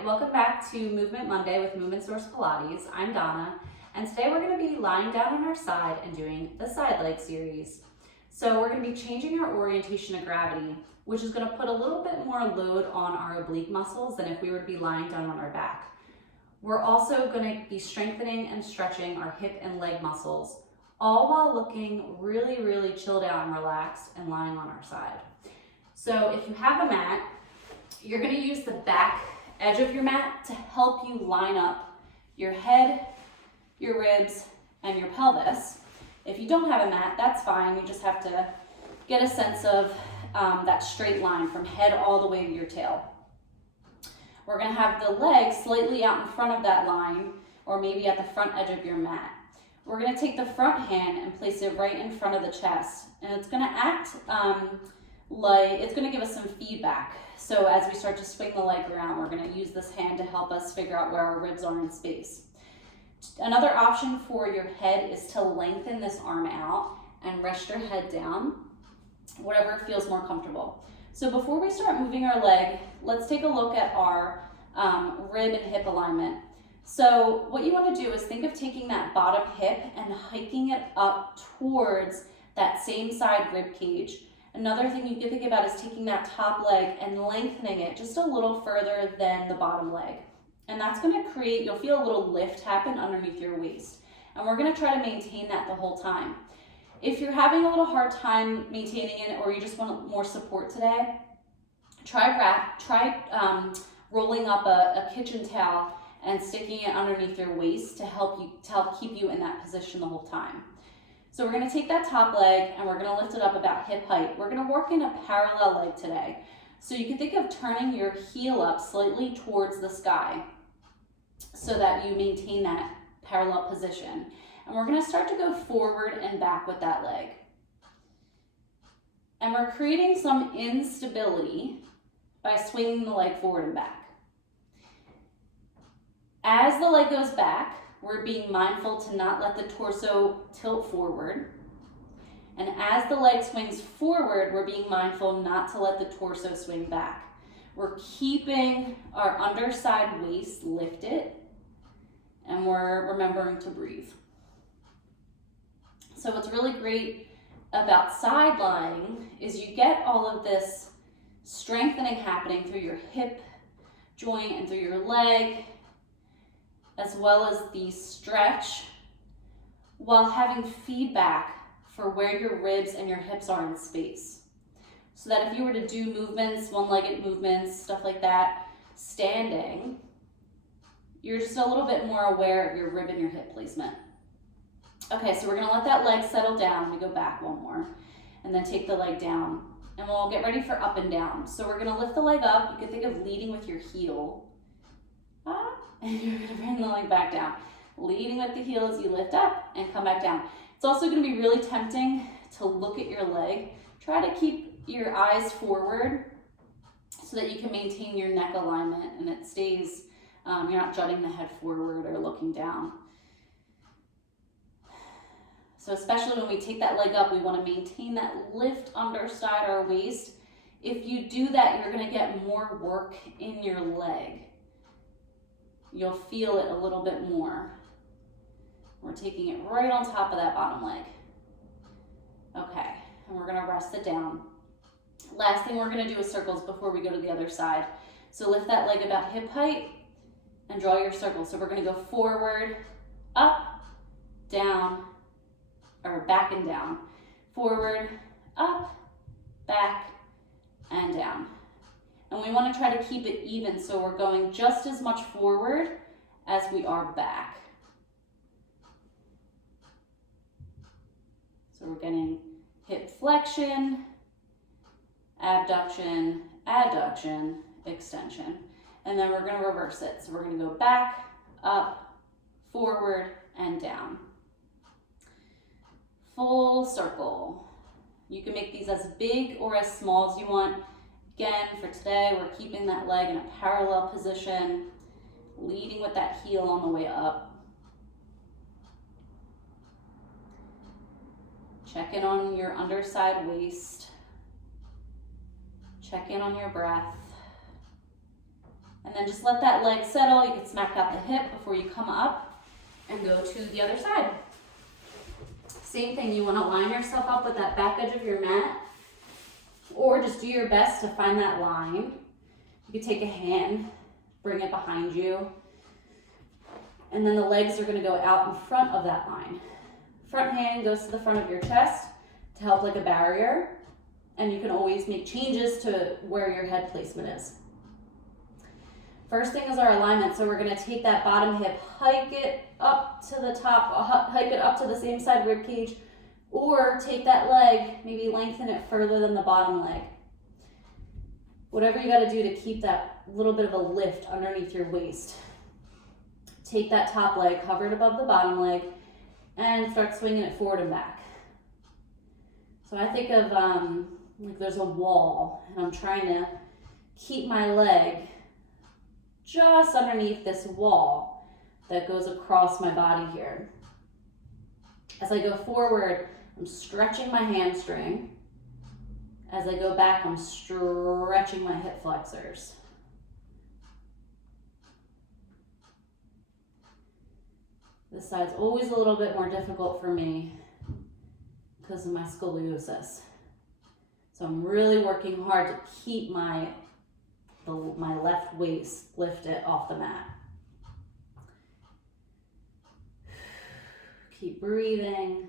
Hi, welcome back to Movement Monday with Movement Source Pilates. I'm Donna, and today we're going to be lying down on our side and doing the side leg series. So we're going to be changing our orientation of gravity, which is going to put a little bit more load on our oblique muscles than if we were to be lying down on our back. We're also going to be strengthening and stretching our hip and leg muscles, all while looking really, really chilled out and relaxed and lying on our side. So if you have a mat, you're going to use the back edge of your mat to help you line up your head, your ribs, and your pelvis. If you don't have a mat, that's fine. You just have to get a sense of that straight line from head all the way to your tail. We're going to have the legs slightly out in front of that line, or maybe at the front edge of your mat. We're going to take the front hand and place it right in front of the chest, and it's going to act like it's going to give us some feedback. So as we start to swing the leg around, we're going to use this hand to help us figure out where our ribs are in space. Another option for your head is to lengthen this arm out and rest your head down, whatever feels more comfortable. So before we start moving our leg, let's take a look at our rib and hip alignment. So what you want to do is think of taking that bottom hip and hiking it up towards that same side rib cage. Another thing you can think about is taking that top leg and lengthening it just a little further than the bottom leg. And that's going to create, you'll feel a little lift happen underneath your waist. And we're going to try to maintain that the whole time. If you're having a little hard time maintaining it, or you just want more support today, try rolling up a kitchen towel and sticking it underneath your waist to help keep you in that position the whole time. So we're going to take that top leg and we're going to lift it up about hip height. We're going to work in a parallel leg today. So you can think of turning your heel up slightly towards the sky so that you maintain that parallel position. And we're going to start to go forward and back with that leg. And we're creating some instability by swinging the leg forward and back. As the leg goes back, we're being mindful to not let the torso tilt forward. And as the leg swings forward, we're being mindful not to let the torso swing back. We're keeping our underside waist lifted, and we're remembering to breathe. So what's really great about side lying is you get all of this strengthening happening through your hip joint and through your leg, as well as the stretch, while having feedback for where your ribs and your hips are in space. So that if you were to do movements, one-legged movements, stuff like that, standing, you're just a little bit more aware of your rib and your hip placement. Okay, so we're gonna let that leg settle down. We go back one more, and then take the leg down. And we'll get ready for up and down. So we're gonna lift the leg up. You can think of leading with your heel. And you're going to bring the leg back down. Leading with the heel as you lift up and come back down. It's also going to be really tempting to look at your leg. Try to keep your eyes forward so that you can maintain your neck alignment and it stays, you're not jutting the head forward or looking down. So especially when we take that leg up, we want to maintain that lift underside our waist. If you do that, you're going to get more work in your leg. You'll feel it a little bit more. We're taking it right on top of that bottom leg. Okay, and we're gonna rest it down. Last thing we're gonna do is circles before we go to the other side. So lift that leg about hip height and draw your circle. So we're gonna go forward, up, down, or back and down. Forward, up, back, and down. And we want to try to keep it even, so we're going just as much forward as we are back. So we're getting hip flexion, abduction, adduction, extension. And then we're going to reverse it. So we're going to go back, up, forward, and down. Full circle. You can make these as big or as small as you want. Again, for today, we're keeping that leg in a parallel position, leading with that heel on the way up. Check in on your underside waist. Check in on your breath. And then just let that leg settle. You can smack out the hip before you come up and go to the other side. Same thing, you want to line yourself up with that back edge of your mat, or just do your best to find that line. You can take a hand, bring it behind you, and then the legs are going to go out in front of that line. Front hand goes to the front of your chest to help like a barrier, and you can always make changes to where your head placement is. First thing is our alignment, so we're going to take that bottom hip, hike it up to the top, hike it up to the same side rib cage, or take that leg, maybe lengthen it further than the bottom leg. Whatever you got to do to keep that little bit of a lift underneath your waist. Take that top leg, hover it above the bottom leg, and start swinging it forward and back. So I think of like there's a wall, and I'm trying to keep my leg just underneath this wall that goes across my body here. As I go forward, I'm stretching my hamstring. As I go back, I'm stretching my hip flexors. This side's always a little bit more difficult for me because of my scoliosis. So I'm really working hard to keep my left waist lifted off the mat. Keep breathing.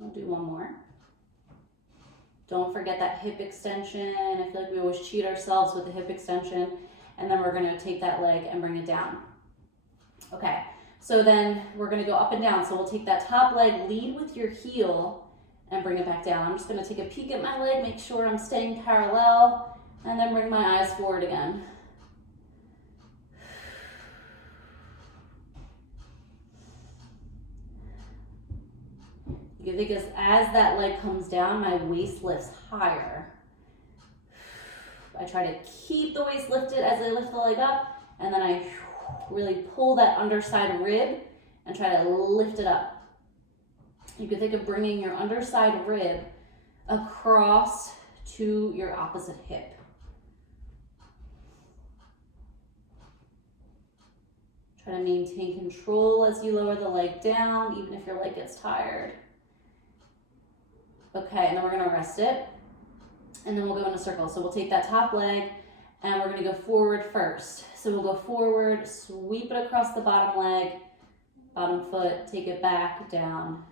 We'll do one more. Don't forget that hip extension. I feel like we always cheat ourselves with the hip extension. And then we're going to take that leg and bring it down. Okay, so then we're going to go up and down. So we'll take that top leg, lead with your heel, and bring it back down. I'm just going to take a peek at my leg, make sure I'm staying parallel, and then bring my eyes forward again. Because as that leg comes down, my waist lifts higher. I try to keep the waist lifted as I lift the leg up, and then I really pull that underside rib and try to lift it up. You can think of bringing your underside rib across to your opposite hip. Try to maintain control as you lower the leg down, even if your leg gets tired. Okay, and then we're going to rest it, and then we'll go in a circle. So we'll take that top leg, and we're going to go forward first. So we'll go forward, sweep it across the bottom leg, bottom foot, take it back, down,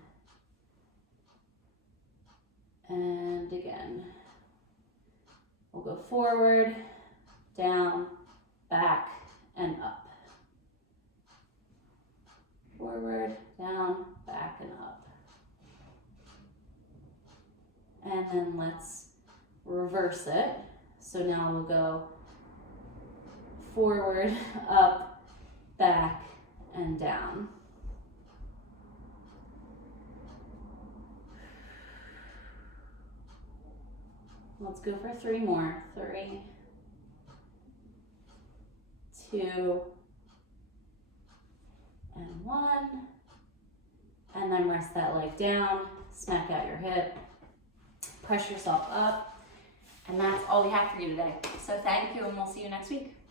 and again. We'll go forward, down, back, and up. Forward, down, back, and up. And then let's reverse it. So now we'll go forward, up, back, and down. Let's go for 3 more. 3, 2, and 1. And then rest that leg down, smack out your hip, press yourself up. And that's all we have for you today. So thank you, and we'll see you next week.